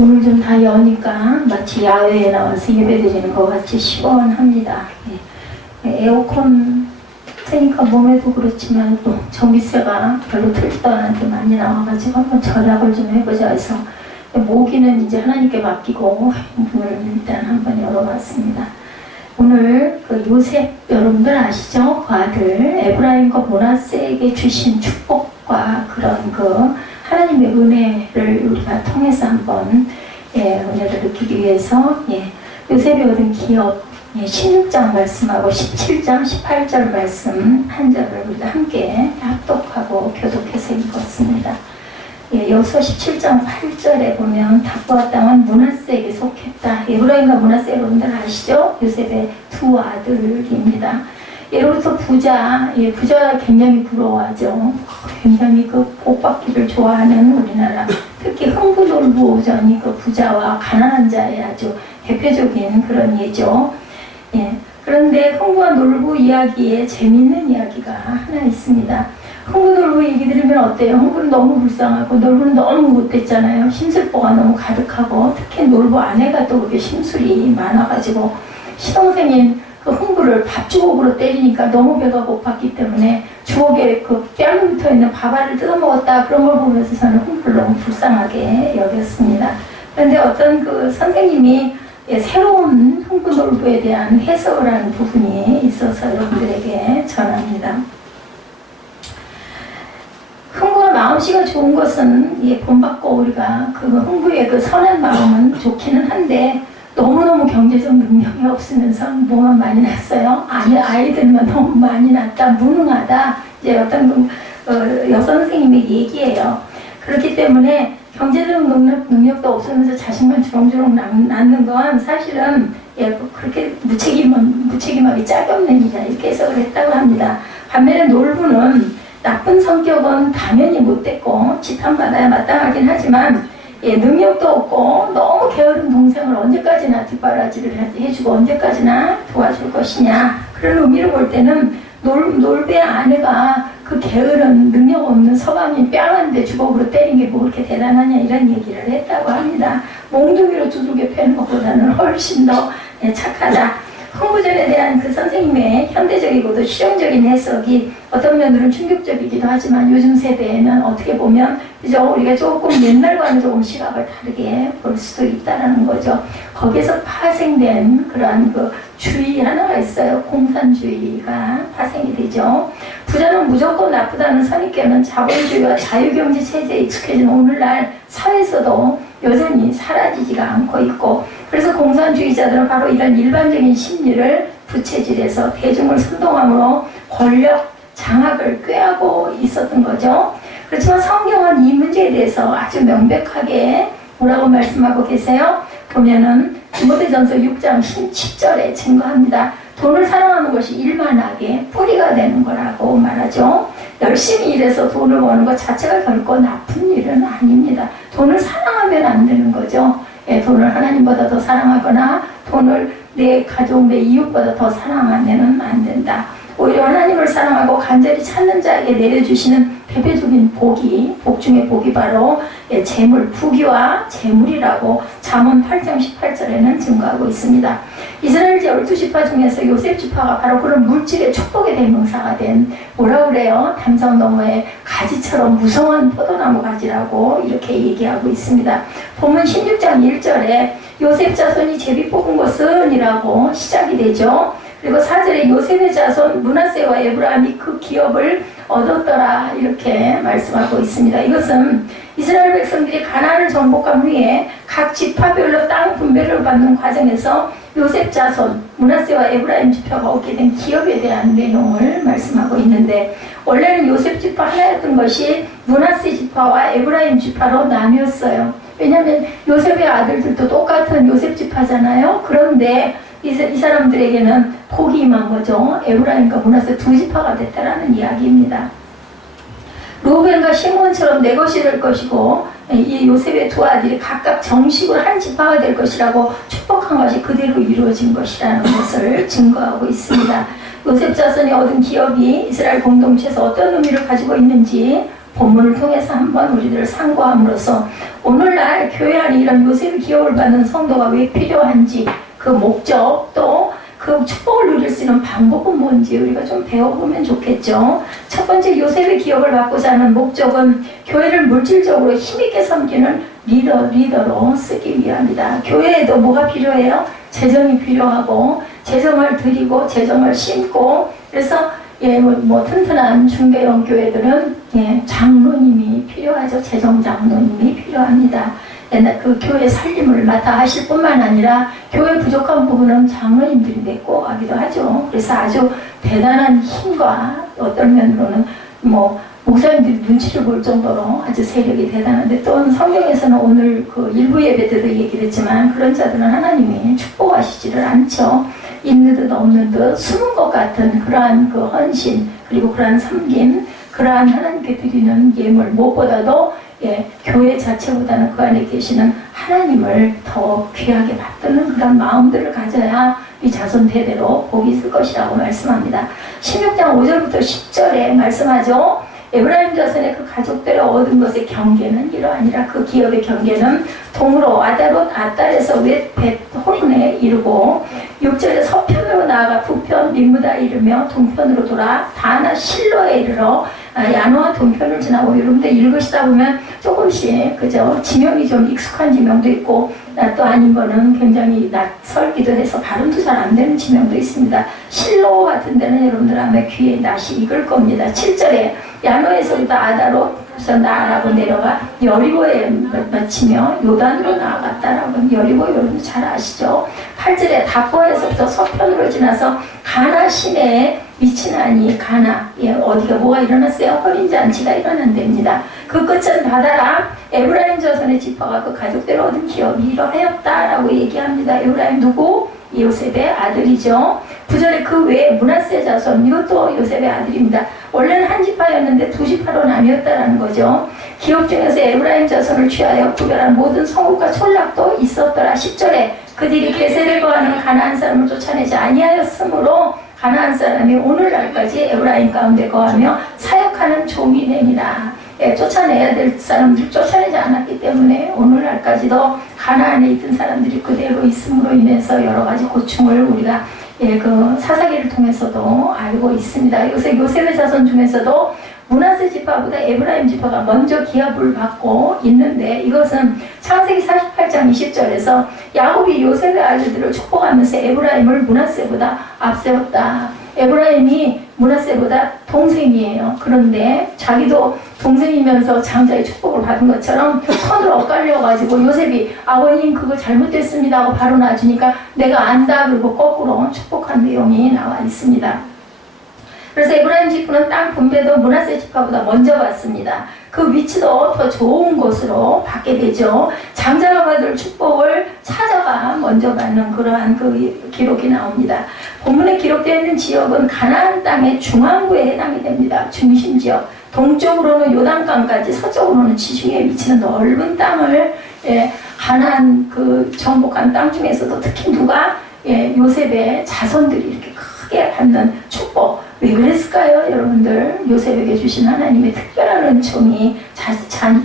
오늘 좀 다 여니까 마치 야외에 나와서 예배드리는 것 같이 시원합니다. 에어컨 트니까 몸에도 그렇지만 또 전기세가 별로 들지도 않은데 많이 나와가지고 한번 절약을 좀 해보자 해서 모기는 이제 하나님께 맡기고 문을 일단 한번 열어봤습니다. 오늘 그 요셉 여러분들 아시죠? 그 아들 에브라임과 므낫세에게 주신 축복과 그런 그 하나님의 은혜를 우리가 통해서 한번 은혜를 느끼기 위해서 요셉이 얻은 기업 16장 말씀하고 17장 18절 말씀 한 절을 우리가 함께 합독하고 교독해서 읽었습니다. 여기서 17장 8절에 보면 답과 땅은 므낫세에게 속했다. 에브라임과 므낫세 여러분들 아시죠? 요셉의 두 아들입니다. 예로부터 부자가 굉장히 부러워하죠. 굉장히 그 복받기를 좋아하는 우리나라, 특히 흥부놀부전이 그 부자와 가난한 자의 아주 대표적인 그런 예죠. 그런데 흥부와 놀부 이야기에 재밌는 이야기가 하나 있습니다. 흥부놀부 얘기 들으면 어때요? 흥부는 너무 불쌍하고 놀부는 너무 못됐잖아요. 심술보가 너무 가득하고, 특히 놀부 아내가 또 그렇게 심술이 많아가지고 시동생인 그 흥부를 밥주걱으로 때리니까 너무 배가 고팠기 때문에 주걱에 그 뺨 붙어있는 밥알을 뜯어먹었다, 그런 걸 보면서 저는 흥부를 너무 불쌍하게 여겼습니다. 그런데 어떤 그 선생님이 새로운 흥부놀부에 대한 해석을 하는 부분이 있어서 여러분들에게 전합니다. 흥부가 마음씨가 좋은 것은 본받고 우리가 그 흥부의 그 선한 마음은 좋기는 한데 너무너무 경제적 능력이 없으면서 뭐만 많이 났어요. 아이들만 너무 많이 낳다, 무능하다. 이제 어떤 여성 선생님의 얘기예요. 그렇기 때문에 경제적 능력도 없으면서 자식만 주렁주렁 낳는 건 사실은 그렇게 무책임하게 짝이 없는 일이다, 이렇게 해석을 했다고 합니다. 반면에 놀부는 나쁜 성격은 당연히 못됐고 지탄받아야 마땅하긴 하지만 능력도 없고 너무 게으른 동생을 언제까지나 뒷바라지를 해주고 언제까지나 도와줄 것이냐, 그런 의미로 볼 때는 놀배의 아내가 그 게으른 능력 없는 서방인 뺨한데 주걱으로 때린 게 뭐 그렇게 대단하냐, 이런 얘기를 했다고 합니다. 몽둥이로 두들겨 패는 것보다는 훨씬 더 착하다. 흥부전에 대한 그 선생님의 현대적이고도 실용적인 해석이 어떤 면으로는 충격적이기도 하지만 요즘 세대에는 어떻게 보면 그죠, 우리가 조금 옛날과는 조금 시각을 다르게 볼 수도 있다는 거죠. 거기서 파생된 그러한 그 주의 하나가 있어요. 공산주의가 파생이 되죠. 부자는 무조건 나쁘다는 선입견은 자본주의와 자유경제 체제에 익숙해진 오늘날 사회에서도 여전히 사라지지가 않고 있고, 그래서 공산주의자들은 바로 이런 일반적인 심리를 부채질해서 대중을 선동함으로 권력 장악을 꾀하고 있었던 거죠. 그렇지만 성경은 이 문제에 대해서 아주 명백하게 뭐라고 말씀하고 계세요? 보면은 디모데전서 6장 10절에 증거합니다. 돈을 사랑하는 것이 일만하게 뿌리가 되는 거라고 말하죠. 열심히 일해서 돈을 버는 것 자체가 결코 나쁜 일은 아닙니다. 돈을 사랑하면 안 되는 거죠. 돈을 하나님보다 더 사랑하거나 돈을 내 가족, 내 이웃보다 더 사랑하면 안 된다. 오히려 하나님을 사랑하고 간절히 찾는 자에게 내려주시는 대표적인 복 중에 복이 바로 재물, 부귀와 재물이라고 잠언 8장 18절에는 증거하고 있습니다. 이스라엘 12지파 중에서 요셉 지파가 바로 그런 물질의 축복의 대명사가 된 뭐라 그래요? 담장 너머에 가지처럼 무성한 포도나무 가지라고 이렇게 얘기하고 있습니다. 본문 16장 1절에 요셉 자손이 제비 뽑은 것은 이라고 시작이 되죠. 그리고 4절에 요셉의 자손 므낫세와 에브라임이 그 기업을 얻었더라, 이렇게 말씀하고 있습니다. 이것은 이스라엘 백성들이 가나안을 정복한 후에 각 지파별로 땅 분배를 받는 과정에서 요셉 자손 므낫세와 에브라임 지파가 얻게 된 기업에 대한 내용을 말씀하고 있는데, 원래는 요셉 지파 하나였던 것이 므낫세 지파와 에브라임 지파로 나뉘었어요. 왜냐하면 요셉의 아들들도 똑같은 요셉 지파잖아요. 그런데 이 사람들에게는 복이 임한 거죠. 에브라임과 므낫세 두 지파가 됐다라는 이야기입니다. 루벤과 시몬처럼 내 것이 될 것이고, 이 요셉의 두 아들이 각각 정식으로 한 지파가 될 것이라고 축복한 것이 그대로 이루어진 것이라는 것을 증거하고 있습니다. 요셉 자손이 얻은 기업이 이스라엘 공동체에서 어떤 의미를 가지고 있는지 본문을 통해서 한번 우리들 상고함으로써 오늘날 교회 안에 이런 요셉의 기업을 받는 성도가 왜 필요한지 그 목적 또 그 축복을 누릴 수 있는 방법은 뭔지 우리가 좀 배워보면 좋겠죠. 첫 번째 요셉의 기업을 받고자 하는 목적은 교회를 물질적으로 힘있게 섬기는 리더로 쓰기 위함이다. 교회에도 뭐가 필요해요? 재정이 필요하고 재정을 드리고 재정을 심고 그래서 튼튼한 중개형 교회들은 장로님이 필요하죠. 재정 장로님이 필요합니다. 옛날 그 교회 살림을 맡아 하실 뿐만 아니라 교회 부족한 부분은 장로님들이 메꿔가기도 하죠. 그래서 아주 대단한 힘과 어떤 면으로는 목사님들이 눈치를 볼 정도로 아주 세력이 대단한데 또 성경에서는 오늘 그 일부 예배 때도 얘기를 했지만 그런 자들은 하나님이 축복하시지를 않죠. 있는 듯 없는 듯 숨은 것 같은 그러한 그 헌신 그리고 그러한 섬김 그러한 하나님께 드리는 예물 무엇보다도 교회 자체보다는 그 안에 계시는 하나님을 더 귀하게 받드는 그런 마음들을 가져야 이 자손 대대로 복이 있을 것이라고 말씀합니다. 16장 5절부터 10절에 말씀하죠. 에브라임 자손의 그 가족들의 얻은 것의 경계는 이러하니라. 그 기업의 경계는 동으로 아다롯 아달에서 벳 호른에 이르고 6절에 서편으로 나아가 북편 림무다 이르며 동편으로 돌아 다나 실로에 이르러 야노와 동편을 지나고 여러분들 읽으시다 보면 조금씩 그죠 지명이 좀 익숙한 지명도 있고 또 아닌 거는 굉장히 낯설기도 해서 발음도 잘 안 되는 지명도 있습니다. 실로 같은 데는 여러분들 아마 귀에 낯이 익을 겁니다. 7절에 야노에서부터 아다로서 나아가고 내려가 여리고에 마치며 요단으로 나아갔다라고 여리고 여러분 잘 아시죠? 8절에 다코에서부터 서편으로 지나서 가나 시내에 미치나니 가나 어디가 뭐가 일어났어요? 혼인잔치가 일어난 데입니다. 그 끝은 바다라. 에브라임 자손의 지파가 그 가족들 얻은 기업이 이러하였다라고 얘기합니다. 에브라임 누구? 요셉의 아들이죠. 9절에 그 외에 므낫세 자손 이것도 요셉의 아들입니다. 원래는 한 지파였는데 두 지파로 나뉘었다라는 거죠. 기업 중에서 에브라임 자손을 취하여 구별한 모든 성읍과 촌락도 있었더라. 10절에 그들이 게셀에 거하는 가나안 사람을 쫓아내지 아니하였으므로 가나안 사람이 오늘날까지 에브라임 가운데 거하며 사역하는 종이 되니라. 쫓아내야 될 사람들 쫓아내지 않았기 때문에 오늘날까지도 가나안에 있던 사람들이 그대로 있음으로 인해서 여러 가지 고충을 우리가 그 사사기를 통해서도 알고 있습니다. 요셉의 자손 중에서도 므낫세 지파보다 에브라임 지파가 먼저 기업을 받고 있는데 이것은 창세기 48장 20절에서 야곱이 요셉의 아들들을 축복하면서 에브라임을 므낫세보다 앞세웠다. 에브라임이 므낫세보다 동생이에요. 그런데 자기도 동생이면서 장자의 축복을 받은 것처럼 손으로 엇갈려가지고 요셉이 아버님 그거 잘못됐습니다 하고 바로 놔주니까 내가 안다 그리고 거꾸로 축복한 내용이 나와 있습니다. 그래서 에브라임 지파는 땅 분배도 므낫세 지파보다 먼저 받습니다. 그 위치도 더 좋은 곳으로 받게 되죠. 장자가 받을 축복을 찾아가 먼저 받는 그러한 그 기록이 나옵니다. 본문에 기록되어 있는 지역은 가나안 땅의 중앙부에 해당이 됩니다. 중심 지역. 동쪽으로는 요단강까지 서쪽으로는 지중해에 위치는 넓은 땅을 가나안 그 정복한 땅 중에서도 특히 누가 요셉의 자손들이 이렇게 크게 받는 축복 왜 그랬을까요? 여러분들 요셉에게 주신 하나님의 특별한 은총이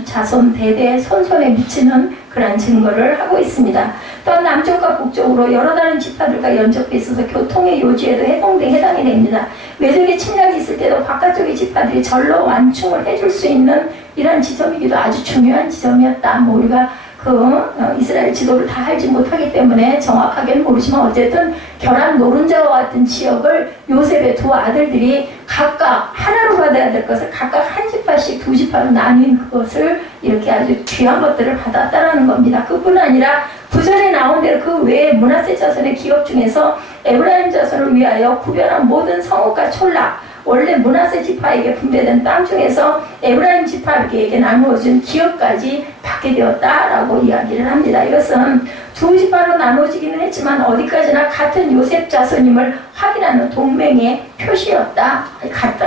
자손 대대 손손에 미치는 그런 증거를 하고 있습니다. 또한 남쪽과 북쪽으로 여러 다른 지파들과 연접해 있어서 교통의 요지에도 해당이 됩니다. 외적의 침략이 있을 때도 바깥쪽의 지파들이 절로 완충을 해줄 수 있는 이런 지점이기도 아주 중요한 지점이었다. 우리가 이스라엘 지도를 다 알지 못하기 때문에 정확하게는 모르지만 어쨌든 결합 노른자와 같은 지역을 요셉의 두 아들들이 각각 하나로 받아야 될 것을 각각 한 지파씩 두 지파로 나뉜 그것을 이렇게 아주 귀한 것들을 받았다라는 겁니다. 그뿐 아니라 구절에 나온 대로 그 외에 므낫세 자손의 기업 중에서 에브라임 자손을 위하여 구별한 모든 성읍과 촌락 원래 므낫세 지파에게 분배된 땅 중에서 에브라임 지파에게 나누어진 기업까지 받게 되었다라고 이야기를 합니다. 이것은 두 지파로 나누어지기는 했지만 어디까지나 같은 요셉 자손임을 확인하는 동맹의 표시였다.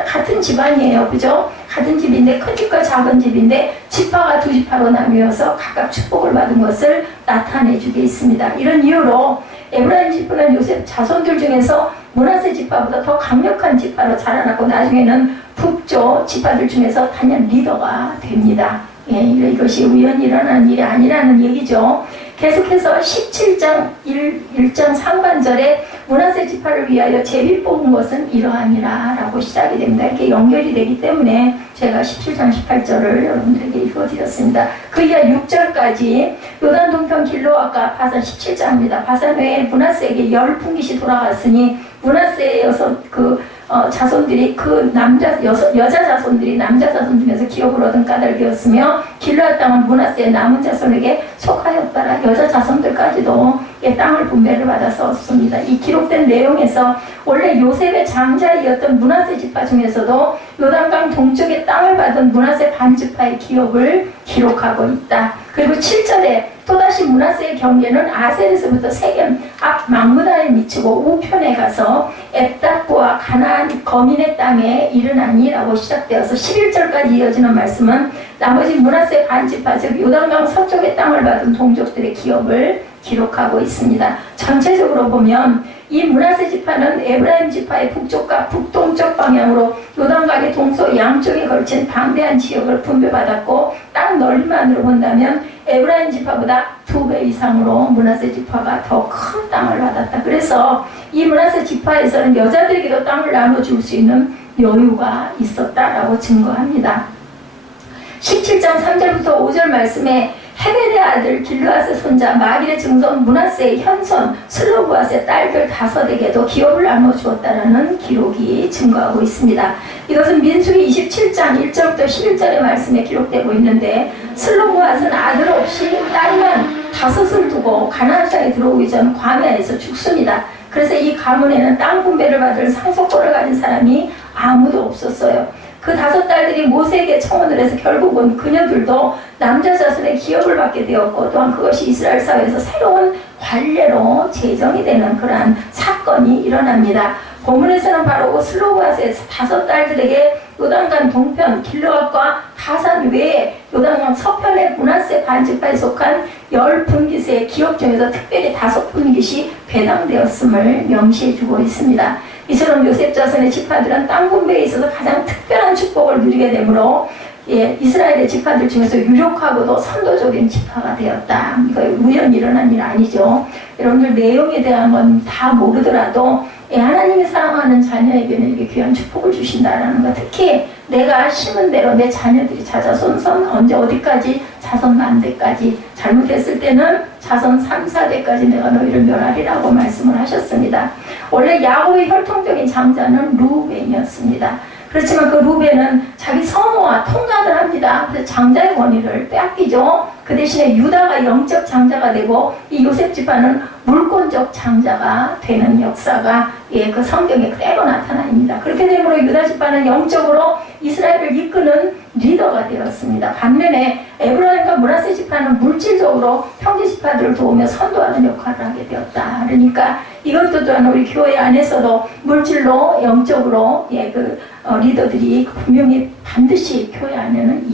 같은 집안이에요. 그죠? 같은 집인데 큰 집과 작은 집인데 지파가 두 지파로 나뉘어서 각각 축복을 받은 것을 나타내주게 있습니다. 이런 이유로 에브라임 지파는 요셉 자손들 중에서 므낫세 지파보다 더 강력한 지파로 자라났고 나중에는 북쪽 지파들 중에서 단연 리더가 됩니다. 예, 이것이 우연히 일어나는 일이 아니라는 얘기죠. 계속해서 17장 1장 상반절에 므낫세 지파를 위하여 제비 뽑은 것은 이러하니라 라고 시작이 됩니다. 이렇게 연결이 되기 때문에 제가 17장 18절을 여러분들에게 읽어드렸습니다. 그 이하 6절까지 요단 동편 길로앗과 바산 17장입니다. 바산 외에 므낫세에게 10분깃이 돌아갔으니 므낫세의 자손들이 여자 자손들이 남자 자손 중에서 기업을 얻은 까닭이었으며 길르앗 땅은 므낫세의 남은 자손에게 속하였더라. 여자 자손들까지도 땅을 분배를 받아서 얻습니다. 이 기록된 내용에서 원래 요셉의 장자이었던 므낫세 지파 중에서도 요단강 동쪽의 땅을 받은 므낫세 반지파의 기업을 기록하고 있다. 그리고 7절에 또다시 므낫세의 경계는 아셀에서부터 세겜 앞 막무다에 미치고 우편에 가서 앱답과 가나안 거민의 땅에 이르나니라고 시작되어서 11절까지 이어지는 말씀은 나머지 므낫세 반지파 즉 요단강 서쪽의 땅을 받은 동족들의 기업을 기록하고 있습니다. 전체적으로 보면 이 므낫세 지파는 에브라임 지파의 북쪽과 북동쪽 방향으로 요단강의 동서 양쪽에 걸친 방대한 지역을 분배받았고 땅 넓이만으로 본다면 에브라임 지파보다 2배 이상으로 므낫세 지파가 더 큰 땅을 받았다. 그래서 이 므낫세 지파에서는 여자들에게도 땅을 나눠줄 수 있는 여유가 있었다라고 증거합니다. 17장 3절부터 5절 말씀에 헤벨의 아들 길르앗의 손자 마길의 증손 므낫세의 현손 슬로브앗의 딸들 5에게도 기업을 나눠주었다라는 기록이 증거하고 있습니다. 이것은 민수기 27장 1절부터 11절의 말씀에 기록되고 있는데 슬로브앗은 아들 없이 딸만 5을 두고 가나안 땅에 들어오기 전 광야에서 죽습니다. 그래서 이 가문에는 땅 분배를 받을 상속권을 가진 사람이 아무도 없었어요. 그 5딸들이 모세에게 청혼을 해서 결국은 그녀들도 남자 자손의 기업을 받게 되었고 또한 그것이 이스라엘 사회에서 새로운 관례로 제정이 되는 그러한 사건이 일어납니다. 본문에서는 바로 슬로브앗의 5딸들에게 요단강 동편 길르앗과 바산 외에 요단강 서편의 므낫세 반지파에 속한 10분깃의 기업 중에서 특별히 5분깃이 배당되었음을 명시해주고 있습니다. 이처럼 요셉 자손의 지파들은 땅 분배에 있어서 가장 특별한 축복을 누리게 되므로 이스라엘의 지파들 중에서 유력하고도 선도적인 지파가 되었다. 이거 우연히 일어난 일 아니죠. 여러분들 내용에 대한 건 다 모르더라도 하나님이 사랑하는 자녀에게는 이렇게 귀한 축복을 주신다라는 거. 특히 내가 심은 대로 내 자녀들이 자자손손 언제 어디까지 자손 만대까지 잘못했을 때는 자손 3, 4대까지 내가 너희를 멸하리라고 말씀을 하셨습니다. 원래 야곱의 혈통적인 장자는 루벤이었습니다. 그렇지만 그 루벤은 자기 성호와 통간을 합니다. 그래서 장자의 권위를 빼앗기죠. 그 대신에 유다가 영적 장자가 되고 이 요셉 지파는 물권적 장자가 되는 역사가 그 성경에 그대로 나타납니다. 그렇게 되므로 유다 지파는 영적으로 이스라엘을 이끄는 리더가 되었습니다. 반면에 에브라임과 므낫세 지파는 물질적으로 형제 지파들을 도우며 선도하는 역할을 하게 되었다. 그러니까 이것도 또한 우리 교회 안에서도 물질로 영적으로 리더들이 분명히 반드시 교회 안에는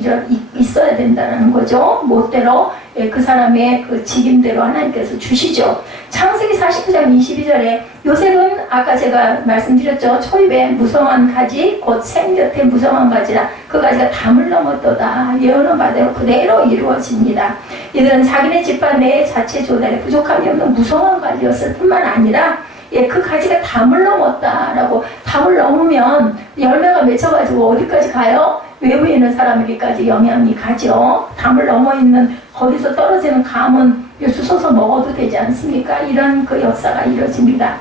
있어야 된다는 거죠. 못대로 그 사람의 그 직임대로 하나님께서 주시죠. 창세기 49장 22절에 요셉은 아까 제가 말씀드렸죠. 초입에 무성한 가지 곧 생곁에 무성한 가지라 그 가지가 담을 넘었도다. 예언은 바대로 그대로 이루어집니다. 이들은 자기네 집안 내 자체 조달에 부족함이 없는 무성한 가지였을 뿐만 아니라 그 가지가 담을 넘었다라고. 담을 넘으면 열매가 맺혀가지고 어디까지 가요? 외부에 있는 사람에게까지 영향이 가죠. 담을 넘어 있는 거기서 떨어지는 감은 주워서 먹어도 되지 않습니까? 이런 그 역사가 이루어집니다.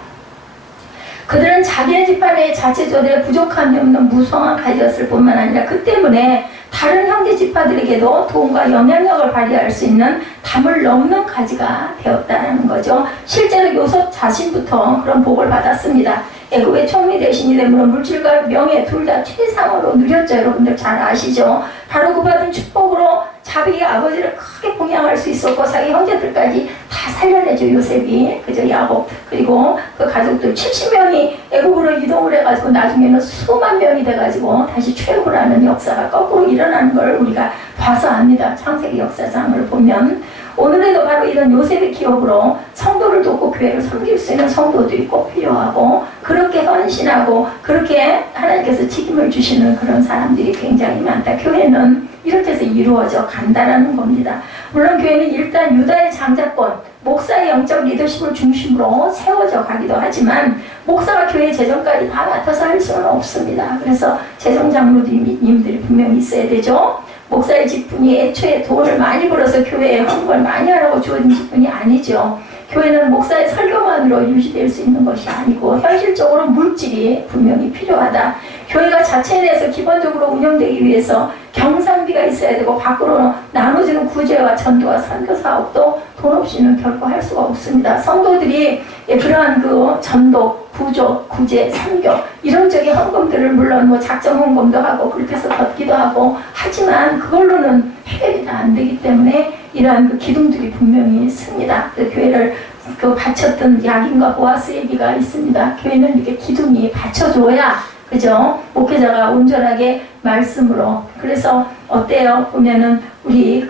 그들은 자기네 집안의 자체조달에 부족함이 없는 무성한 가지였을 뿐만 아니라 그 때문에 다른 형제 지파들에게도 도움과 영향력을 발휘할 수 있는 담을 넘는 가지가 되었다는 거죠. 실제로 요셉 자신부터 그런 복을 받았습니다. 애굽의 총리 대신이 되므로 물질과 명예 둘 다 최상으로 누렸죠. 여러분들 잘 아시죠? 바로 그 받은 축복으로 자기 아버지를 크게 공양할 수 있었고 자기 형제들까지 다 살려내죠. 요셉이 그죠? 야곱 그리고 그 가족들 70명이 애굽으로 이동을 해가지고 나중에는 수만 명이 돼가지고 다시 최후라는 역사가 거꾸로 일어나는 걸 우리가 봐서 압니다. 창세기 역사장을 보면 오늘에도 바로 이런 요셉의 기업으로 성도를 돕고 교회를 섬길 수 있는 성도들이 꼭 필요하고, 그렇게 헌신하고 그렇게 하나님께서 책임을 주시는 그런 사람들이 굉장히 많다. 교회는 이렇게 해서 이루어져 간다라는 겁니다. 물론 교회는 일단 유다의 장자권, 목사의 영적 리더십을 중심으로 세워져 가기도 하지만 목사가 교회 재정까지 다 맡아서 할 수는 없습니다. 그래서 재정장로님들이 분명히 있어야 되죠. 목사의 직분이 애초에 돈을 많이 벌어서 교회에 헌금을 많이 하라고 주어진 직분이 아니죠. 교회는 목사의 설교만으로 유지될 수 있는 것이 아니고 현실적으로 물질이 분명히 필요하다. 교회가 자체에 대해서 기본적으로 운영되기 위해서 경상비가 있어야 되고, 밖으로 나눠지는 구제와 전도와 선교 사업도 돈 없이는 결코 할 수가 없습니다. 성도들이 그러한 그 전도, 구조, 구제, 선교 이런 쪽의 헌금들을 물론 뭐 작정 헌금도 하고 그렇게 해서 걷기도 하고 하지만 그걸로는 해결이 다 안 되기 때문에 이러한 그 기둥들이 분명히 있습니다. 그 교회를 바쳤던 야긴과 보아스 얘기가 있습니다. 교회는 이렇게 기둥이 받쳐줘야, 그죠? 목회자가 온전하게 말씀으로. 그래서 어때요? 보면은 우리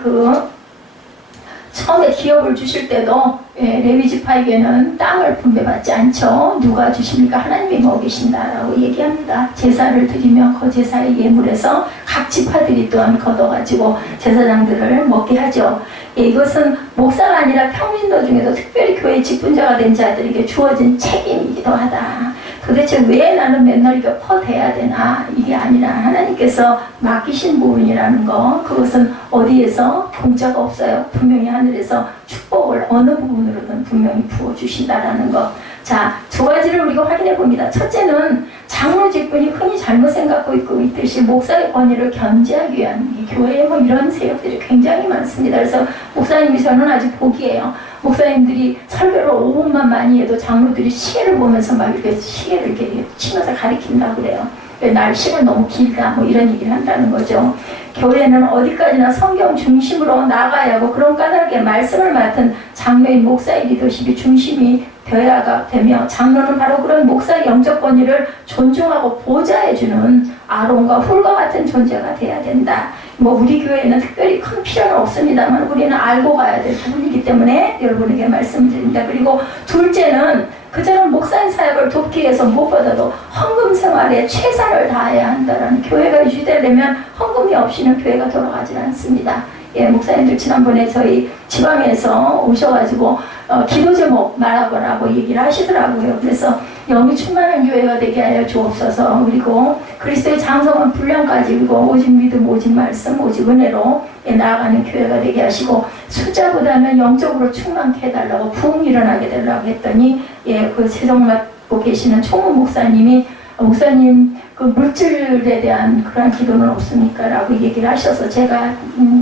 처음에 기업을 주실 때도 레위 지파에게는 땅을 분배받지 않죠. 누가 주십니까? 하나님이 먹이신다라고 얘기합니다. 제사를 드리며 그 제사의 예물에서 각 지파들이 또한 걷어가지고 제사장들을 먹게 하죠. 이것은 목사가 아니라 평신도 중에도 특별히 교회 직분자가 된 자들에게 주어진 책임이기도 하다. 도대체 왜 나는 맨날 이렇게 퍼대야 되나? 이게 아니라 하나님께서 맡기신 부분이라는 거, 그것은 어디에서 공짜가 없어요. 분명히 하늘에서 축복을 어느 부분으로든 분명히 부어주신다라는 거. 자, 두 가지를 우리가 확인해 봅니다. 첫째는 장로 직분이 흔히 잘못 생각하고 있고 있듯이 목사의 권위를 견제하기 위한 교회에 뭐 이런 세력들이 굉장히 많습니다. 그래서 목사님이 저는 아직 복이에요. 목사님들이 설교를 5분만 많이 해도 장로들이 시계를 보면서 막 이렇게 시계를 이렇게 치면서 가리킨다고 그래요. 날씨가 너무 길다 뭐 이런 얘기를 한다는 거죠. 교회는 어디까지나 성경 중심으로 나가야 하고, 그런 까닭에 말씀을 맡은 장로인 목사의 리더십이 중심이 되어야 되며, 장로는 바로 그런 목사의 영적 권위를 존중하고 보좌해주는 아론과 훌과 같은 존재가 돼야 된다. 뭐 우리 교회는 특별히 큰 필요는 없습니다만 우리는 알고 가야 될 부분이기 때문에 여러분에게 말씀드립니다. 그리고 둘째는 그처럼 목사의 사역을 돕기 위해서 무엇보다도 헌금 생활에 최선을 다해야 한다는, 교회가 유지되려면 헌금이 없이는 교회가 돌아가지 않습니다. 목사님들 지난번에 저희 지방에서 오셔가지고 기도 제목 말하거라고 얘기를 하시더라고요. 그래서 영이 충만한 교회가 되게 하여 주옵소서. 그리고 그리스도의 장성한 분량까지, 그리고 오직 믿음, 오직 말씀, 오직 은혜로 나아가는 교회가 되게 하시고, 숫자보다는 영적으로 충만케 해달라고, 부흥이 일어나게 되려고 했더니 그 세종 맡고 계시는 총무 목사님이, 목사님 그 물질에 대한 그러한 기도는 없습니까? 라고 얘기를 하셔서 제가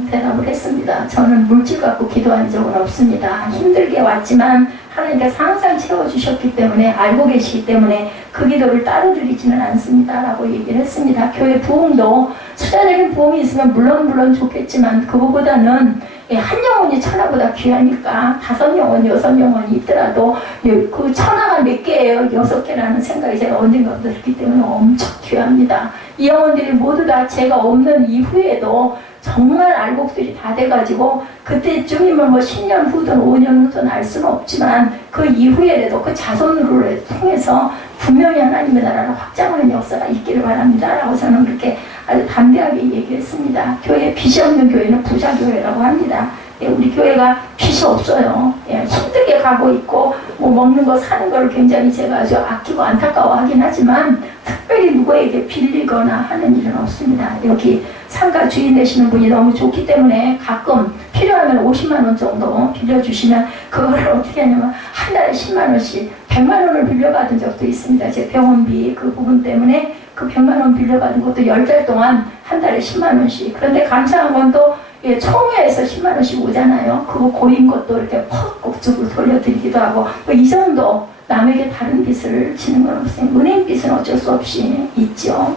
대답을 했습니다. 저는 물질 갖고 기도한 적은 없습니다. 힘들게 왔지만 하나님께서 항상 채워주셨기 때문에, 알고 계시기 때문에 그 기도를 따로 드리지는 않습니다. 라고 얘기를 했습니다. 교회 부흥도 수자적인 부흥이 있으면 물론 좋겠지만 그거보다는 한 영혼이 천하보다 귀하니까 5영혼, 6영혼이 있더라도 그 천하가 몇 개예요? 6개라는 생각이 제가 언젠가 들었기 때문에 엄청 귀합니다. 이 영혼들이 모두 다 제가 없는 이후에도 정말 알곡들이 다 돼가지고, 그때쯤이면 뭐 10년 후든 5년 후든 알 수는 없지만 그 이후에라도 그 자손으로 통해서 분명히 하나님의 나라를 확장하는 역사가 있기를 바랍니다. 라고 저는 그렇게 아주 담대하게 얘기했습니다. 교회 빚이 없는 교회는 부자교회라고 합니다. 우리 교회가 빚이 없어요. 힘들게 가고 있고 뭐 먹는 거 사는 걸 굉장히 제가 아주 아끼고 안타까워하긴 하지만 특별히 누구에게 빌리거나 하는 일은 없습니다. 여기 상가 주인 되시는 분이 너무 좋기 때문에 가끔 필요하면 50만 원 정도 빌려주시면 그거를 어떻게 하냐면 한 달에 10만 원씩 100만 원을 빌려받은 적도 있습니다. 제 병원비 그 부분 때문에 그 100만 원 빌려받은 것도 10달 동안 한 달에 10만 원씩. 그런데 감사한 건 또 총회에서 10만 원씩 오잖아요. 그거 고인 것도 이렇게 퍽 꼭쪽으로 돌려드리기도 하고, 이 정도 남에게 다른 빚을 지는 건 없어요. 은행 빚은 어쩔 수 없이 있죠.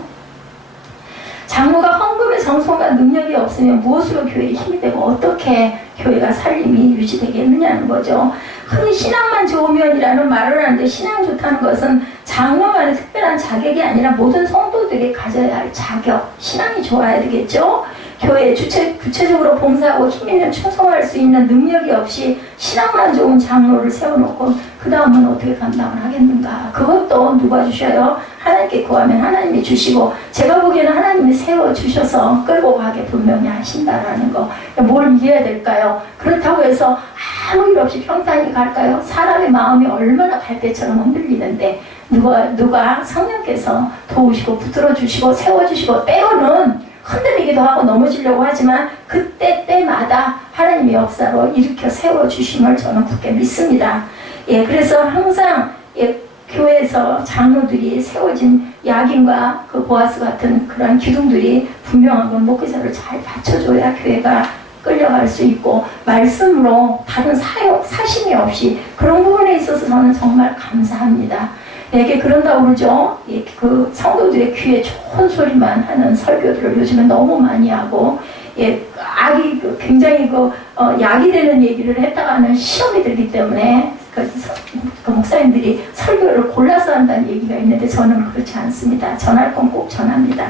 장로가 헌금의 정성과 능력이 없으면 무엇으로 교회에 힘이 되고 어떻게 교회가 살림이 유지되겠느냐는 거죠. 흔히 신앙만 좋으면이라는 말을 하는데, 신앙 좋다는 것은 장로만의 특별한 자격이 아니라 모든 성도들이 가져야 할 자격, 신앙이 좋아야 되겠죠. 교회에 구체적으로 봉사하고 힘있는 충성할 수 있는 능력이 없이 신앙만 좋은 장로를 세워놓고 그 다음은 어떻게 감당을 하겠는가. 그것도 누가 주셔요? 하나님께 구하면 하나님이 주시고, 제가 보기에는 하나님이 세워주셔서 끌고 가게 분명히 하신다라는 거. 뭘 이해해야 될까요? 그렇다고 해서 아무 일 없이 평탄히 갈까요? 사람의 마음이 얼마나 갈대처럼 흔들리는데 누가 성령께서 도우시고 붙들어주시고 세워주시고, 때로는 흔들리기도 하고 넘어지려고 하지만 그때 때마다 하나님의 역사로 일으켜 세워주심을 저는 굳게 믿습니다. 예, 그래서 항상 교회에서 장로들이 세워진 야긴과 그 보아스 같은 그런 기둥들이 분명한 건 목회자를 잘 받쳐줘야 교회가 끌려갈 수 있고, 말씀으로 다른 사심이 없이 그런 부분에 있어서 저는 정말 감사합니다. 내게 그런다고 그러죠. 그 성도들의 귀에 좋은 소리만 하는 설교들을 요즘에 너무 많이 하고, 악이 굉장히 약이 되는 얘기를 했다가는 시험이 들기 때문에 그 목사님들이 설교를 골라서 한다는 얘기가 있는데 저는 그렇지 않습니다. 전할 건 꼭 전합니다.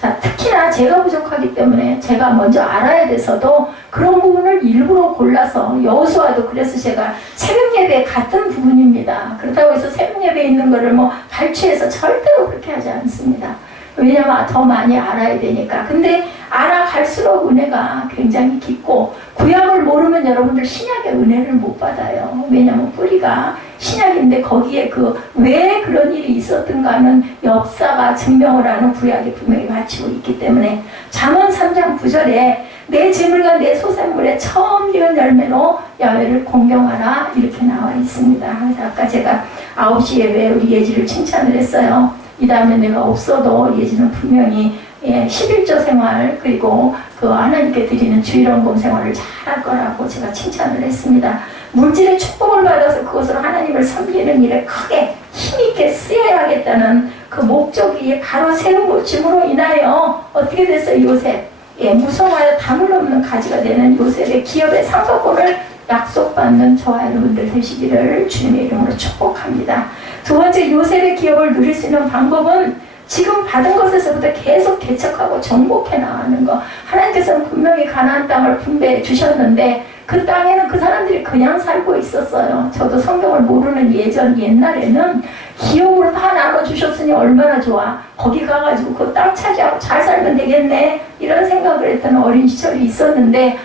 자, 특히나 제가 부족하기 때문에 제가 먼저 알아야 돼서도 그런 부분을 일부러 골라서, 여호수아도 그래서 제가 새벽 예배에 갔던 부분입니다. 그렇다고 해서 새벽 예배에 있는 거를 발췌해서 절대로 그렇게 하지 않습니다. 왜냐면 더 많이 알아야 되니까. 근데 알아갈수록 은혜가 굉장히 깊고, 구약을 모르면 여러분들 신약의 은혜를 못 받아요. 왜냐면 뿌리가 신약인데 거기에 왜 그런 일이 있었던가 하는 역사가 증명을 하는 구약이 분명히 바치고 있기 때문에, 잠언 3장 9절에 내 재물과 내 소산물의 처음 지은 열매로 야훼를 공경하라 이렇게 나와 있습니다. 아까 제가 9시 예배에 우리 예지를 칭찬을 했어요. 이 다음에 내가 없어도 예지는 분명히 11조 생활, 그리고 하나님께 드리는 주일원금 생활을 잘할 거라고 제가 칭찬을 했습니다. 물질의 축복을 받아서 그것으로 하나님을 섬기는 일에 크게 힘있게 쓰여야겠다는 그 목적이 바로 세운 모침으로 인하여 어떻게 됐어요? 요셉, 무성하여 담을 없는 가지가 되는 요셉의 기업의 상속권을 약속받는 저와 여러분들 되시기를 주님의 이름으로 축복합니다. 두 번째, 요셉의 기업을 누릴 수 있는 방법은 지금 받은 것에서부터 계속 개척하고 정복해 나가는 거. 하나님께서는 분명히 가나안 땅을 분배해 주셨는데 그 땅에는 그 사람들이 그냥 살고 있었어요. 저도 성경을 모르는 옛날에는 기업으로 다 나눠주셨으니 얼마나 좋아. 거기 가가지고 그 땅 차지하고 잘 살면 되겠네. 이런 생각을 했던 어린 시절이 있었는데,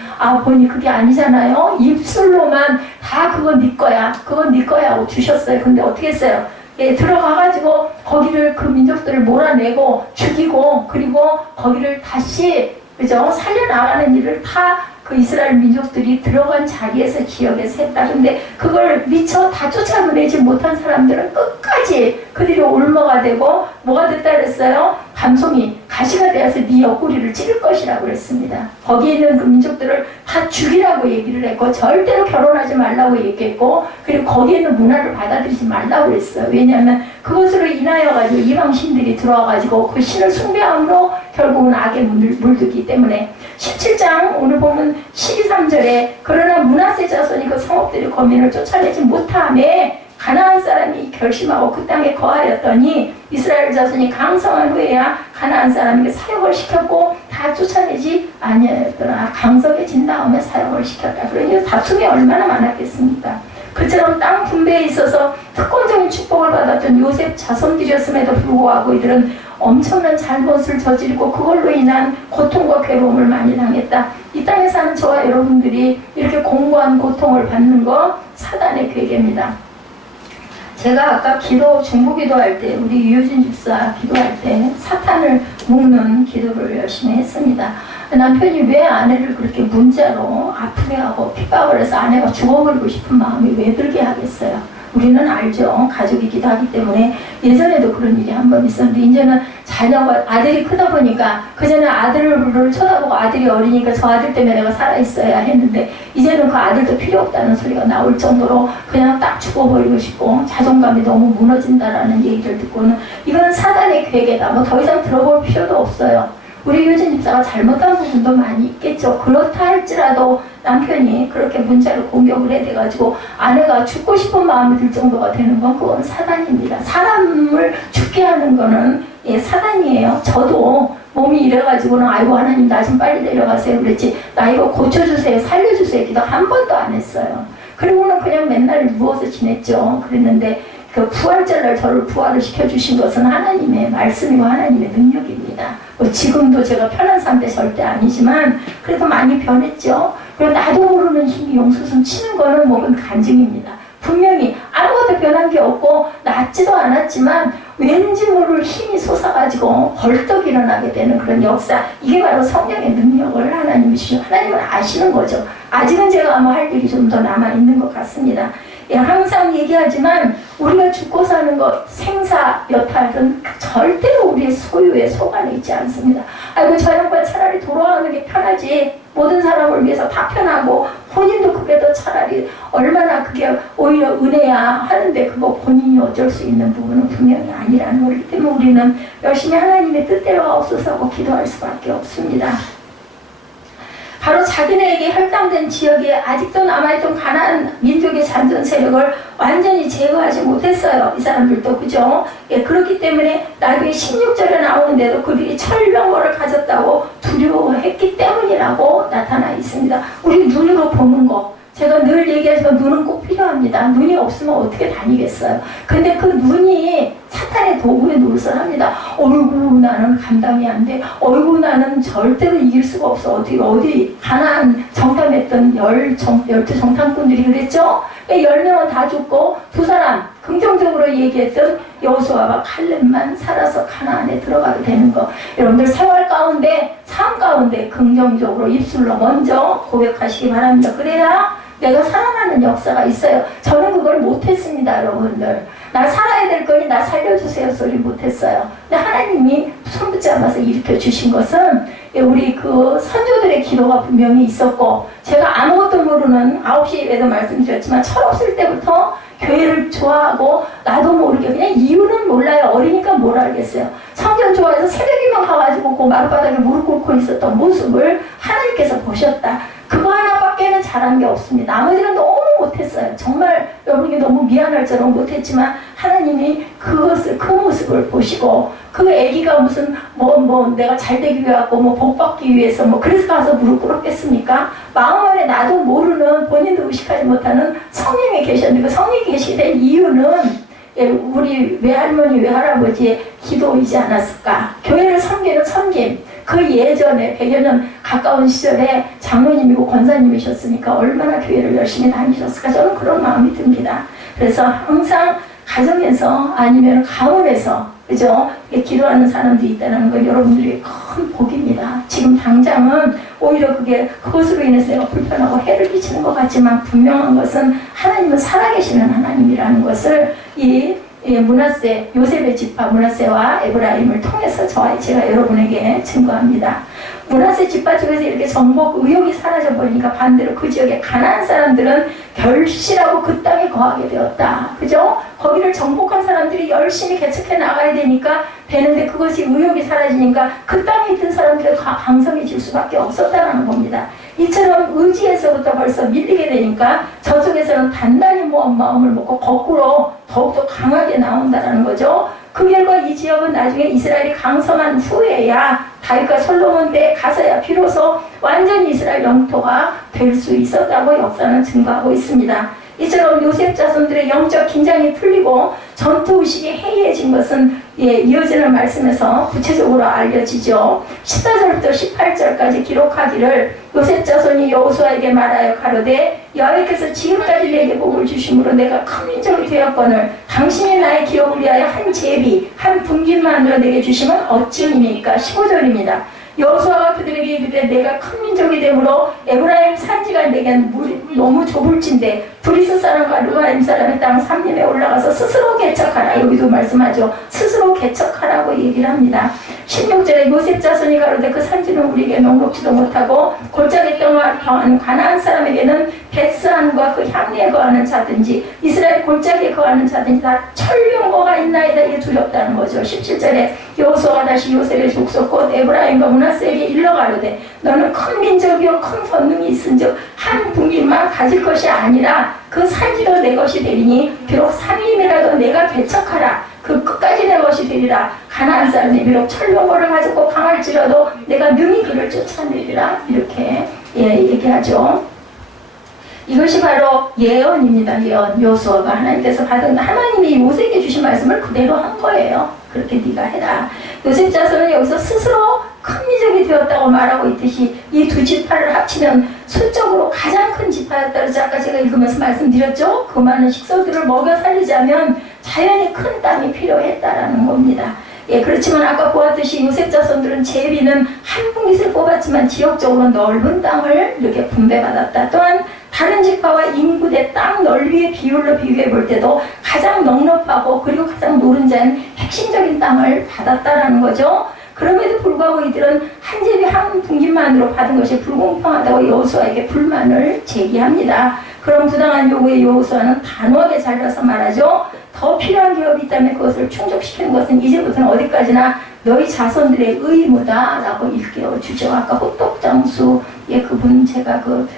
보니 그게 아니잖아요. 입술로만 다 그거 네 거야. 그건 네 거야 하고 주셨어요. 근데 어떻게 했어요? 들어가가지고 거기를 그 민족들을 몰아내고 죽이고, 그리고 거기를 다시 살려나가는 일을 다 그 이스라엘 민족들이 들어간 자리에서 기억에서 했다. 근데 그걸 미처 다 쫓아내지 못한 사람들은 끝까지 그들이 올무가 되고 뭐가 됐다 그랬어요? 감송이 가시가 되어서 네 옆구리를 찌를 것이라고 그랬습니다. 거기에 있는 그 민족들을 다 죽이라고 얘기를 했고, 절대로 결혼하지 말라고 얘기했고, 그리고 거기에 있는 문화를 받아들이지 말라고 그랬어요. 왜냐하면 그것으로 인하여 가지고 이방 신들이 들어와 가지고 그 신을 숭배함으로 결국은 악에 물들기 때문에, 17장 오늘 보면 12~13절에 그러나 므낫세 자손이 그 성읍들의 거민을 쫓아내지 못함에 가나안 사람이 결심하고 그 땅에 거하였더니 이스라엘 자손이 강성한 후에야 가나안 사람에게 사역을 시켰고 다 쫓아내지 아니하였더라. 강성해진 다음에 사역을 시켰다. 그러니 다툼이 얼마나 많았겠습니까? 그처럼 땅 분배에 있어서 특권적인 축복을 받았던 요셉 자손들이었음에도 불구하고 이들은 엄청난 잘못을 저지르고 그걸로 인한 고통과 괴로움을 많이 당했다. 이 땅에 사는 저와 여러분들이 이렇게 공고한 고통을 받는 거 사단의 괴계입니다. 제가 아까 중보기도할 때, 우리 유효진 집사 기도할 때 사탄을 묶는 기도를 열심히 했습니다. 남편이 왜 아내를 그렇게 문자로 아프게 하고 핍박을 해서 아내가 죽어버리고 싶은 마음이 왜 들게 하겠어요? 우리는 알죠. 가족이기도 하기 때문에. 예전에도 그런 일이 한 번 있었는데, 이제는 자녀가, 아들이 크다 보니까, 그전에 아들을 쳐다보고 아들이 어리니까 저 아들 때문에 내가 살아있어야 했는데, 이제는 그 아들도 필요 없다는 소리가 나올 정도로 그냥 딱 죽어버리고 싶고, 자존감이 너무 무너진다라는 얘기를 듣고는, 이건 사단의 괴계다. 더 이상 들어볼 필요도 없어요. 우리 유진 집사가 잘못한 부분도 많이 있겠죠. 그렇다 할지라도 남편이 그렇게 문자를 공격을 해대가지고 아내가 죽고 싶은 마음이 들 정도가 되는 건 그건 사단입니다. 사람을 죽게 하는 거는 사단이에요. 저도 몸이 이래가지고는 아이고 하나님 나 좀 빨리 내려가세요 그랬지 나 이거 고쳐주세요 살려주세요 기도 한 번도 안 했어요. 그리고는 그냥 맨날 누워서 지냈죠. 그랬는데 그 부활절날 저를 부활을 시켜주신 것은 하나님의 말씀이고 하나님의 능력입니다. 뭐 지금도 제가 편한 상태 절대 아니지만 그래도 많이 변했죠. 그리고 나도 모르는 힘이 용솟음 치는 거는 먹은 간증입니다. 분명히 아무것도 변한 게 없고 낫지도 않았지만 왠지 모를 힘이 솟아가지고 벌떡 일어나게 되는 그런 역사, 이게 바로 성령의 능력을 하나님이 주시고 하나님을 아시는 거죠. 아직은 제가 아마 할 일이 좀 더 남아있는 것 같습니다. 예, 항상 얘기하지만 우리가 죽고 사는 것 생사 여탈은 절대로 우리의 소유의 속안에 있지 않습니다. 아이고 저 양반 차라리 돌아가는 게 편하지, 모든 사람을 위해서 다 편하고 본인도 그게 더 차라리 얼마나 그게 오히려 은혜야 하는데 그거 본인이 어쩔 수 있는 부분은 분명히 아니라는 거기 때문에 우리는 열심히 하나님의 뜻대로 하옵소서 하고 기도할 수밖에 없습니다. 바로 자기네에게 혈당된 지역에 아직도 남아있던 가나안 민족의 잔존 세력을 완전히 제거하지 못했어요. 이 사람들도 그죠? 예, 그렇기 때문에 나중에 16절에 나오는데도 그들이 철병거를 가졌다고 두려워했기 때문이라고 나타나 있습니다. 우리 눈으로 보는 거, 제가 늘 얘기하지만 눈은 꼭 필요합니다. 눈이 없으면 어떻게 다니겠어요. 근데 그 눈이 사탄의 도구에 노릇합니다. 어이구 나는 감당이 안 돼. 어이구 나는 절대로 이길 수가 없어. 어디 가나안 정탐했던 12 정탐꾼들이 그랬죠. 10명은 다 죽고 두 사람 긍정적으로 얘기했던 여호수아와 칼렙만 살아서 가나안에 들어가게 되는 거. 여러분들 생활 가운데 삶 가운데 긍정적으로 입술로 먼저 고백하시기 바랍니다. 그래야 내가 살아나는 역사가 있어요. 저는 그걸 못했습니다. 여러분들 나 살아야 될 거니 나 살려주세요 소리 못했어요. 근데 하나님이 손 붙잡아서 일으켜 주신 것은 우리 그 선조들의 기도가 분명히 있었고, 제가 아무것도 모르는 9시 예배도 말씀드렸지만 철없을 때부터 교회를 좋아하고 나도 모르게 그냥 이유는 몰라요. 어리니까 뭘 알겠어요. 성전 좋아해서 새벽이면 가가지고 그 마룻바닥에 무릎 꿇고 있었던 모습을 하나님께서 보셨다. 그거 하나밖에는 잘한 게 없습니다. 나머지는 너무 못했어요. 정말 여러분이 너무 미안할 정도로 못했지만 하나님이 그것을 그 모습을 보시고 그 아기가 무슨 내가 잘 되기 위해서 복 받기 위해서 그래서 가서 무릎 꿇었겠습니까? 마음 안에 나도 모르는 본인도 의식하지 못하는 성령이 계셨는데 그 성령이 계시게 된 이유는 우리 외할머니 외할아버지의 기도이지 않았을까? 교회를 섬기는 섬김. 그 예전에 100여 년 가까운 시절에 장로님이고 권사님이셨으니까 얼마나 교회를 열심히 다니셨을까? 저는 그런 마음이 듭니다. 그래서 항상 가정에서 아니면 가문에서 그죠? 기도하는 사람들이 있다는 건 여러분들이 큰 복입니다. 지금 당장은 오히려 그것으로 인해서 내가 불편하고 해를 끼치는 것 같지만 분명한 것은 하나님은 살아계시는 하나님이라는 것을 므낫세, 요셉의 지파 므낫세와 에브라임을 통해서 제가 여러분에게 증거합니다. 므낫세 지파 쪽에서 이렇게 정복 의욕이 사라져 버리니까 반대로 그 지역의 가나안 사람들은 결실하고 그 땅에 거하게 되었다. 그죠? 거기를 정복한 사람들이 열심히 개척해 나가야 되는데 그것이 의욕이 사라지니까 그 땅에 있던 사람들은 강성해질 수밖에 없었다는 겁니다. 이처럼 의지에서부터 벌써 밀리게 되니까 저쪽에서는 단단히 모은 마음을 먹고 거꾸로 더욱더 강하게 나온다는 거죠. 그 결과 이 지역은 나중에 이스라엘이 강성한 후에야 다윗과 솔로몬 때에 가서야 비로소 완전히 이스라엘 영토가 될 수 있었다고 역사는 증거하고 있습니다. 이처럼 요셉 자손들의 영적 긴장이 풀리고 전투의식이 해이해진 것은 이어지는 말씀에서 구체적으로 알려지죠. 14절부터 18절까지 기록하기를 요셉 자손이 여호수아에게 말하여 가로되 여호와께서 지금까지 내게 복을 주심으로 내가 큰 민족이 되었거늘 당신이 나의 기업을 위하여 한 제비 한 분깃만으로 내게 주시면 어찌입니까? 15절입니다. 여호수아가 그들에게 이르되 내가 큰 민족이 되므로 에브라임 산지가 내겐 너무 좁을진데 브리스 사람과 르바임 사람의 땅 삼림에 올라가서 스스로 개척하라. 여기도 말씀하죠. 스스로 개척하라고 얘기를 합니다. 16절에 요셉 자손이 가로되 그 산지는 우리에게 녹록지도 못하고 골짜기 땅을 거하는 가나안 사람에게는 벳스안과 그 향리에 거하는 자든지 이스라엘 골짜기에 거하는 자든지 다 철병거가 있나이다. 이게 두렵다는 거죠. 17절에 여호수아가 다시 요셉의 족속 곧 에브라임과 므낫세에게 일러 가로되 너는 큰 민족이요 큰 권능이 있은즉 한 분깃만 가질 것이 아니라 그 산지도 내 것이 되리니 비록 산림이라도 내가 개척하라. 그 끝까지 내 것이 되리라. 가나안 사람이 비록 철병거를 가지고 강할지라도 내가 능히 그를 쫓아내리라. 이렇게 얘기하죠. 이것이 바로 예언입니다. 예언. 여호수아가 하나님께서 받은, 하나님이 요셉에게 주신 말씀을 그대로 한 거예요. 그렇게 네가 해라. 요셉 자손은 여기서 스스로 큰 민족이 되었다고 말하고 있듯이 이 두 지파를 합치면 수적으로 가장 큰 지파였다고 아까 제가 읽으면서 말씀드렸죠. 그 많은 식소들을 먹여 살리자면 자연히 큰 땅이 필요했다라는 겁니다. 예, 그렇지만 아까 보았듯이 요셉 자손들은 제비는 한 분깃을 뽑았지만 지역적으로 넓은 땅을 이렇게 분배받았다. 또한 다른 지파와 인구대 땅 넓이의 비율로 비교해 볼 때도 가장 넉넉하고 그리고 가장 노른자인 핵심적인 땅을 받았다라는 거죠. 그럼에도 불구하고 이들은 한 제비 한 분깃만으로 받은 것이 불공평하다고 여호수아에게 불만을 제기합니다. 그런 부당한 요구에 여호수아는 단호하게 잘라서 말하죠. 더 필요한 기업이 있다면 그것을 충족시키는 것은 이제부터는 어디까지나 너희 자손들의 의무다라고 일깨워주죠. 아까 호떡장수 그분 제가 그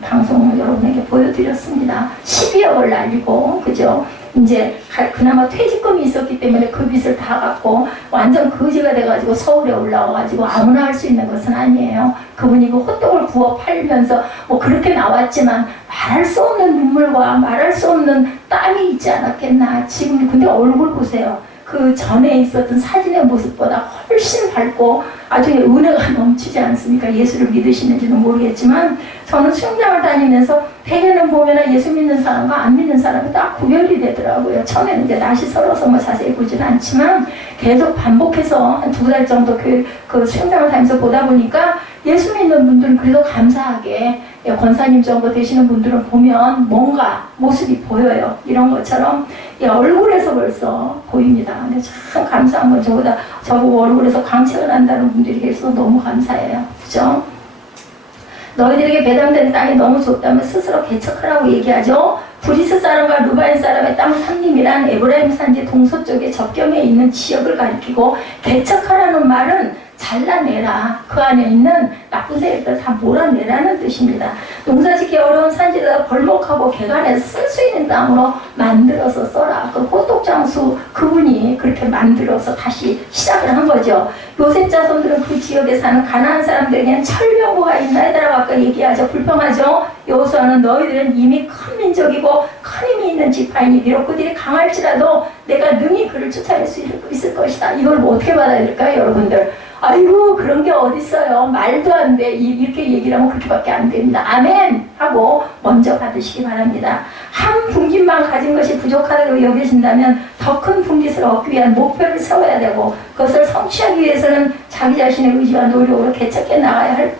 방송을 여러분에게 보여드렸습니다. 12억을 날리고 그죠? 이제 그나마 퇴직금이 있었기 때문에 그 빚을 다 갚고 완전 거지가 돼가지고 서울에 올라와가지고 아무나 할 수 있는 것은 아니에요. 그분이 그 호떡을 구워 팔면서 뭐 그렇게 나왔지만 말할 수 없는 눈물과 말할 수 없는 땀이 있지 않았겠나. 지금 근데 얼굴 보세요. 그 전에 있었던 사진의 모습보다 훨씬 밝고 아주 은혜가 넘치지 않습니까? 예수를 믿으시는지는 모르겠지만 저는 수영장을 다니면서 대개는 보면 예수 믿는 사람과 안 믿는 사람이 딱 구별이 되더라고요. 처음에는 이제 낯이 설어서 뭐 자세히 보지는 않지만 계속 반복해서 한 2달 정도 그 수영장을 다니면서 보다 보니까 예수 믿는 분들은 그래도 감사하게 권사님 정도 되시는 분들은 보면 뭔가 모습이 보여요. 이런 것처럼 얼굴에서 벌써 보입니다. 근데 참 감사한 건 저보고 얼굴에서 광채가 난다는 분들이 계셔서 너무 감사해요. 그죠? 너희들에게 배당된 땅이 너무 좁다면 스스로 개척하라고 얘기하죠. 브리스 사람과 루바인 사람의 땅 산림이란 에브라임 산지 동서쪽에 접경에 있는 지역을 가리키고 개척하라는 말은 잘라내라. 그 안에 있는 나쁜 세력들 다 몰아내라는 뜻입니다. 농사짓기 어려운 산지에다 벌목하고 개간해서 쓸 수 있는 땅으로 만들어서 써라. 그 호떡장수 그분이 그렇게 만들어서 다시 시작을 한 거죠. 요셉 자손들은 그 지역에 사는 가나안 사람들에게는 철병거가 있나 해달라고 아까 얘기하죠. 불평하죠. 여호수아는 너희들은 이미 큰 민족이고 큰 힘이 있는 지파이니 비록 그들이 강할지라도 내가 능히 그를 쫓아낼 수 있을 것이다. 이걸 뭐 어떻게 받아야 될까요, 여러분들? 아이고 그런 게 어딨어요. 말도 안 돼. 이렇게 얘기를 하면 그렇게밖에 안 됩니다. 아멘 하고 먼저 받으시기 바랍니다. 한 분깃만 가진 것이 부족하다고 여기신다면 더 큰 분깃을 얻기 위한 목표를 세워야 되고 그것을 성취하기 위해서는 자기 자신의 의지와 노력으로 개척해 나가야 할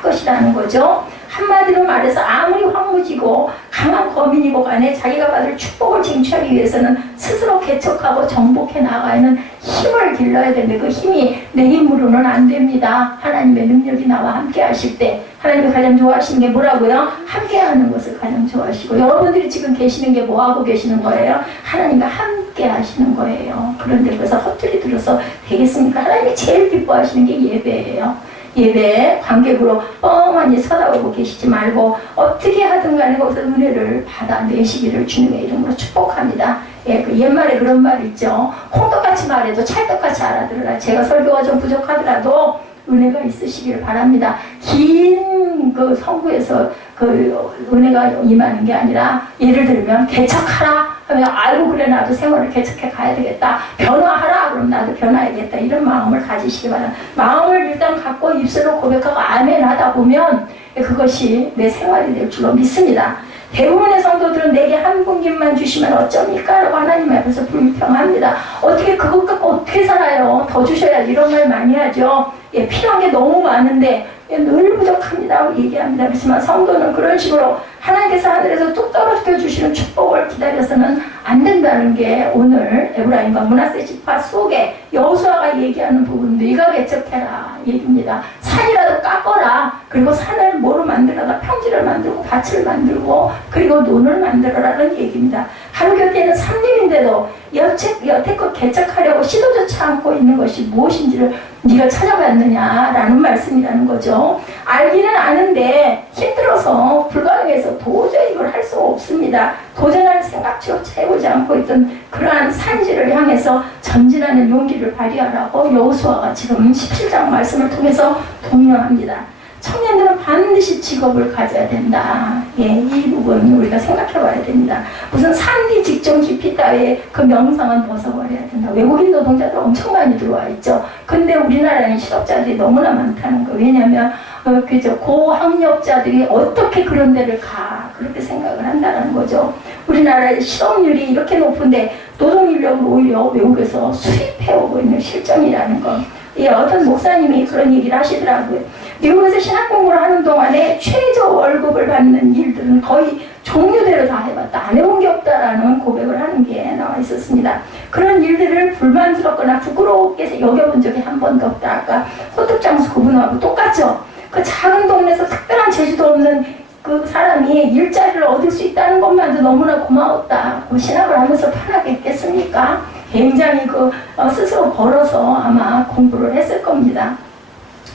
것이라는 거죠. 한마디로 말해서 아무리 황무지고 강한 거민이고 간에 자기가 받을 축복을 쟁취하기 위해서는 스스로 개척하고 정복해 나가는 힘을 길러야 되는데 그 힘이 내 힘으로는 안 됩니다. 하나님의 능력이 나와 함께 하실 때 하나님이 가장 좋아하시는 게 뭐라고요? 함께 하는 것을 가장 좋아하시고 여러분들이 지금 계시는 게 뭐 하고 계시는 거예요? 하나님과 함께 하시는 거예요. 그런데 그래서 헛들이 들어서 되겠습니까? 하나님이 제일 기뻐하시는 게 예배예요. 예배 관객으로 뻥하니 쳐다보고 계시지 말고 어떻게 하든 간에 거기서 은혜를 받아내시기를 주님의 이름으로 축복합니다. 그 옛말에 그런 말 있죠. 콩떡같이 말해도 찰떡같이 알아들으라. 제가 설교가 좀 부족하더라도 은혜가 있으시기를 바랍니다. 긴 그 성구에서 그 은혜가 임하는 게 아니라 예를 들면 개척하라 하면 아이고 그래 나도 생활을 개척해 가야 되겠다. 변화하라 그럼 나도 변화해야겠다. 이런 마음을 가지시기 바랍니다. 마음을 일단 갖고 입술로 고백하고 아멘 하다 보면 그것이 내 생활이 될 줄로 믿습니다. 대부분의 성도들은 내게 한 분깃만 주시면 어쩝니까? 라고 하나님 앞에서 불평합니다. 어떻게 그것 갖고 어떻게 살아요? 더 주셔야지. 이런 말 많이 하죠. 필요한 게 너무 많은데 늘 부족합니다 얘기합니다. 그렇지만 성도는 그런 식으로 하나님께서 하늘에서 뚝 떨어져 주시는 축복을 기다려서는 안 된다는 게 오늘 에브라임과 므낫세 지파 속에 여호수아가 얘기하는 부분 네가 개척해라 얘기입니다. 산이라도 깎아라. 그리고 산을 뭐로 만들어라. 평지를 만들고 밭을 만들고 그리고 논을 만들어라는 얘기입니다. 하루 곁에는 삼림인데도 여태껏 개척하려고 시도조차 않고 있는 것이 무엇인지를 네가 찾아봤느냐라는 말씀이라는 거죠. 알기는 아는데 힘들어서 불가능해서 도저히 이걸 할 수가 없습니다. 도전할 생각조차 해보지 않고 있던 그러한 산지를 향해서 전진하는 용기를 발휘하라고 여호수아가 지금 17장 말씀을 통해서 독려합니다. 청년들은 반드시 직업을 가져야 된다. 예, 이 부분 우리가 생각해 봐야 됩니다. 무슨 산디 직종 깊이 따위의 그 명상은 벗어버려야 된다. 외국인 노동자들 엄청 많이 들어와 있죠. 근데 우리나라에는 실업자들이 너무나 많다는 거. 왜냐하면 그죠, 고학력자들이 어떻게 그런 데를 가 그렇게 생각을 한다는 거죠. 우리나라의 실업률이 이렇게 높은데 노동인력을 오히려 외국에서 수입해오고 있는 실정이라는 거. 예, 어떤 목사님이 그런 얘기를 하시더라고요. 미국에서 신학 공부를 하는 동안에 최저 월급을 받는 일들은 거의 종류대로 다 해봤다. 안 해본 게 없다라는 고백을 하는 게 나와 있었습니다. 그런 일들을 불만스럽거나 부끄럽게 여겨본 적이 한 번도 없다. 아까 소득장수 그분하고 똑같죠. 그 작은 동네에서 특별한 재주도 없는 그 사람이 일자리를 얻을 수 있다는 것만도 너무나 고마웠다. 신학을 하면서 편하게 했겠습니까? 굉장히 스스로 벌어서 아마 공부를 했을 겁니다.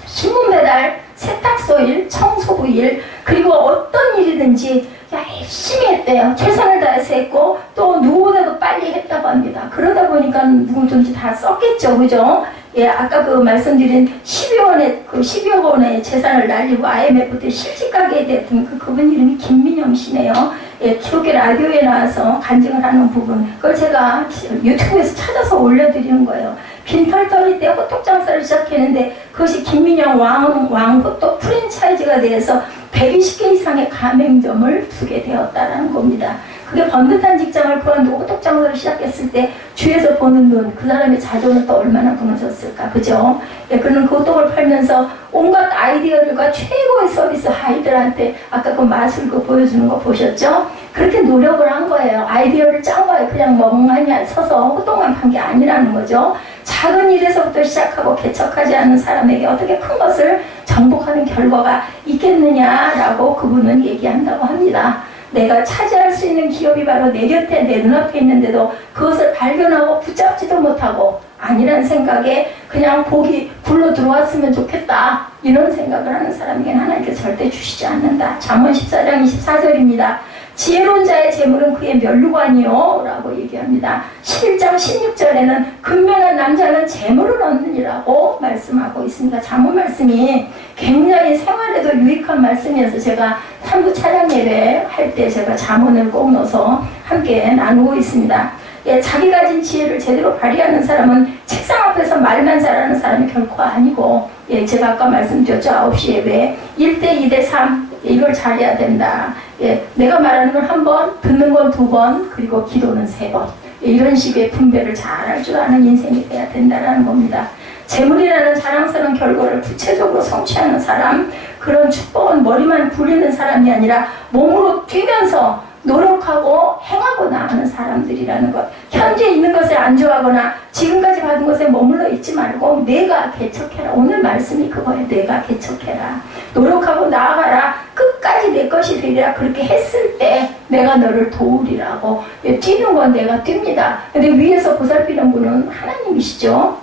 신문 배달, 세탁소 일, 청소부 일, 그리고 어떤 일이든지 열심히 했대요. 최선을 다해서 했고 또 누구보다도 빨리 했다고 합니다. 그러다 보니까 누구든지 다 썼겠죠, 그죠? 예, 아까 그 말씀드린 12억 원의 재산을 날리고 IMF 때 실직가게 됐던 그분 이름이 김민영 씨네요. 예, 기독교 라디오에 나와서 간증을 하는 부분, 그걸 제가 유튜브에서 찾아서 올려드리는 거예요. 빈털터리 때 호떡 장사를 시작했는데 그것이 김민영 왕 호떡 프랜차이즈가 돼서 120개 이상의 가맹점을 두게 되었다는 겁니다. 그게 번듯한 직장을 그만두고 호떡 장사를 시작했을 때 주위에서 보는 눈, 그 사람의 자존은 또 얼마나 무너졌을까, 그죠? 예, 그는 그 호떡을 팔면서 온갖 아이디어들과 최고의 서비스 아이들한테 아까 그 마술 보여주는 거 보셨죠? 그렇게 노력을 한 거예요. 아이디어를 짠 거예요. 그냥 멍하니 서서 호떡만 판 게 아니라는 거죠. 작은 일에서부터 시작하고 개척하지 않은 사람에게 어떻게 큰 것을 정복하는 결과가 있겠느냐라고 그분은 얘기한다고 합니다. 내가 차지할 수 있는 기업이 바로 내 곁에 내 눈앞에 있는데도 그것을 발견하고 붙잡지도 못하고 아니란 생각에 그냥 복이 굴러 들어왔으면 좋겠다 이런 생각을 하는 사람에게는 하나님께서 절대 주시지 않는다. 잠언 14장 24절입니다. 지혜로운 자의 재물은 그의 면류관이요 라고 얘기합니다. 11장 16절에는 근면한 남자는 재물을 얻느니라고 말씀하고 있습니다. 잠언 말씀이 굉장히 생활에도 유익한 말씀이어서 제가 3부 찬양 예배 할 때 제가 잠언을 꼭 넣어서 함께 나누고 있습니다. 예, 자기 가진 지혜를 제대로 발휘하는 사람은 책상 앞에서 말만 잘하는 사람이 결코 아니고, 예, 제가 아까 말씀드렸죠. 9시 예배 1대 2대 3 이걸 잘해야 된다. 예, 내가 말하는 건 한 번, 듣는 건 2번, 그리고 기도는 3번. 예, 이런 식의 분배를 잘 할 줄 아는 인생이 돼야 된다는 겁니다. 재물이라는 자랑스러운 결과를 구체적으로 성취하는 사람, 그런 축복은 머리만 굴리는 사람이 아니라 몸으로 뛰면서 노력하고 행하고 나가는 사람들이라는 것. 현재 있는 것에 안주하거나 지금까지 받은 것에 머물러 있지 말고 내가 개척해라. 오늘 말씀이 그거예요. 내가 개척해라. 노력하고 나아가라. 끝까지 내 것이 되리라. 그렇게 했을 때 내가 너를 도우리라고. 뛰는 건 내가 뜁니다. 근데 위에서 보살피는 분은 하나님이시죠.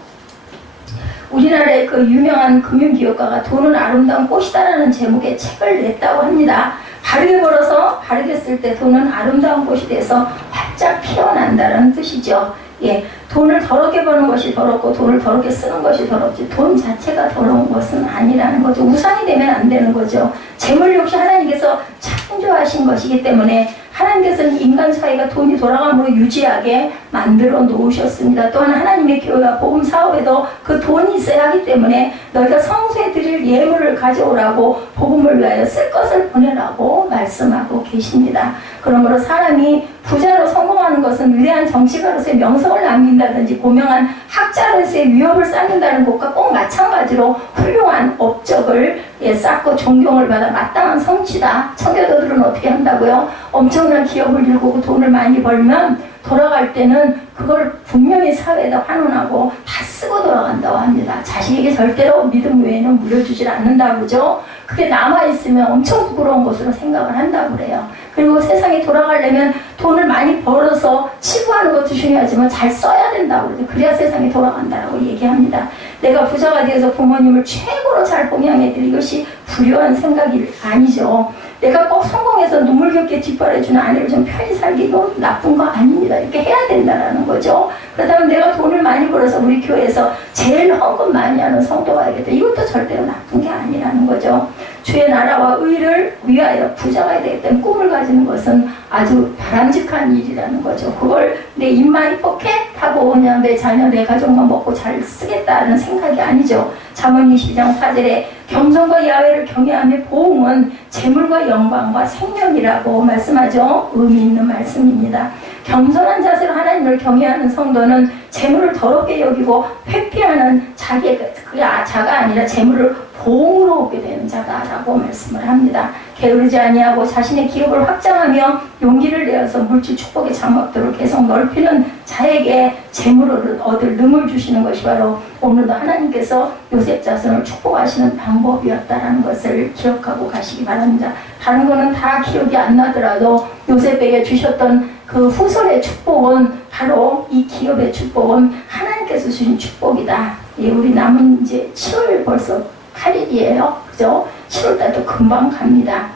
우리나라의 그 유명한 금융기업가가 돈은 아름다운 꽃이다라는 제목의 책을 냈다고 합니다. 바르게 벌어서 바르게 쓸 때 돈은 아름다운 꽃이 돼서 활짝 피어난다는 뜻이죠. 예, 돈을 더럽게 버는 것이 더럽고 돈을 더럽게 쓰는 것이 더럽지 돈 자체가 더러운 것은 아니라는 거죠. 우상이 되면 안 되는 거죠. 재물 역시 하나님께서 창조하신 것이기 때문에 하나님께서는 인간 사이가 돈이 돌아감으로 유지하게 만들어 놓으셨습니다. 또한 하나님의 교회와 복음 사업에도 그 돈이 있어야 하기 때문에 너희가 성소에 드릴 예물을 가져오라고 복음을 위하여 쓸 것을 보내라고 말씀하고 계십니다. 그러므로 사람이 부자로 성공하는 하는 것은 위대한 정치가로서의 명성을 남긴다든지 고명한 학자로서의 위협을 쌓는다는 것과 꼭 마찬가지로 훌륭한 업적을 쌓고 존경을 받아 마땅한 성취다. 청교도들은 어떻게 한다고요? 엄청난 기업을 일구고 돈을 많이 벌면 돌아갈 때는 그걸 분명히 사회에다 환원하고 다 쓰고 돌아간다고 합니다. 자식에게 절대로 믿음 외에는 물려주질 않는다고 그러죠. 그게 남아있으면 엄청 부끄러운 것으로 생각을 한다고 그래요. 그리고 세상에 돌아가려면 돈을 많이 벌어서 치부하는 것도 중요하지만 잘 써야 된다고 그러죠. 그래야 세상에 돌아간다고 얘기합니다. 내가 부자가 되어서 부모님을 최고로 잘 봉양해드릴 이것이 불효한 생각이 아니죠. 내가 꼭 성공해서 눈물겹게 뒷바라지는 아내를 좀 편히 살기도 나쁜 거 아닙니다. 이렇게 해야 된다는 거죠. 그렇다면 내가 돈을 많이 벌어서 우리 교회에서 제일 헌금 많이 하는 성도가 되겠다. 이것도 절대로 나쁜 게 아니라는 거죠. 주의 나라와 의를 위하여 부자가 되겠다는 꿈을 가지는 것은 아주 바람직한 일이라는 거죠. 그걸 내 입만 이렇게 하고 그냥 내 자녀, 내 가족만 먹고 잘 쓰겠다는 생각이 아니죠. 잠언 22장 4절에 겸손과 야훼를 경외하며 보응은 재물과 영광과 생명이라고 말씀하죠. 의미 있는 말씀입니다. 겸손한 자세로 하나님을 경외하는 성도는 재물을 더럽게 여기고 회피하는 자가 아니라 재물을 보응으로 얻게 되는 자다라고 말씀을 합니다. 게으르지 아니하고 자신의 기업을 확장하며 용기를 내어서 물질 축복의 장막들을 계속 넓히는 자에게 재물을 얻을 능을 주시는 것이 바로 오늘도 하나님께서 요셉 자손을 축복하시는 방법이었다라는 것을 기억하고 가시기 바랍니다. 다른 거는 다 기억이 안 나더라도 요셉에게 주셨던 그 후손의 축복은 바로 이 기업의 축복은 하나님께서 주신 축복이다. 예, 우리 남은 이제 7월 벌써 8일이에요. 그죠? 7월달도 금방 갑니다.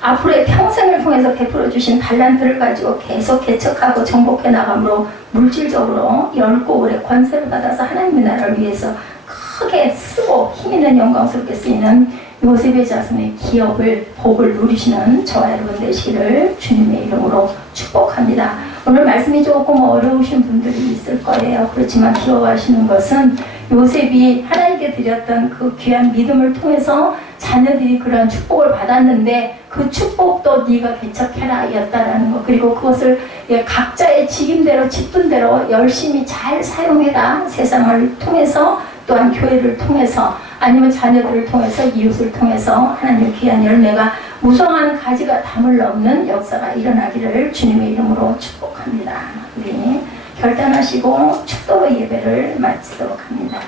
앞으로의 평생을 통해서 베풀어 주신 달란트를 가지고 계속 개척하고 정복해 나감으로 물질적으로 넓고 오래 권세를 받아서 하나님의 나라를 위해서 크게 쓰고 힘있는 영광스럽게 쓰이는 요셉의 자손의 기업을 복을 누리시는 저와 여러분 되시기를 주님의 이름으로 축복합니다. 오늘 말씀이 조금 어려우신 분들이 있을 거예요. 그렇지만 기억하시는 것은 요셉이 하나님께 드렸던 그 귀한 믿음을 통해서 자녀들이 그런 축복을 받았는데 그 축복도 네가 개척해라 였다라는 것, 그리고 그것을 각자의 직임대로 직분대로 열심히 잘 사용해라. 세상을 통해서 또한 교회를 통해서 아니면 자녀들을 통해서 이웃을 통해서 하나님의 귀한 열매가 무성한 가지가 담을 넘는 역사가 일어나기를 주님의 이름으로 축복합니다. 우리 결단하시고 축도의 예배를 마치도록 합니다.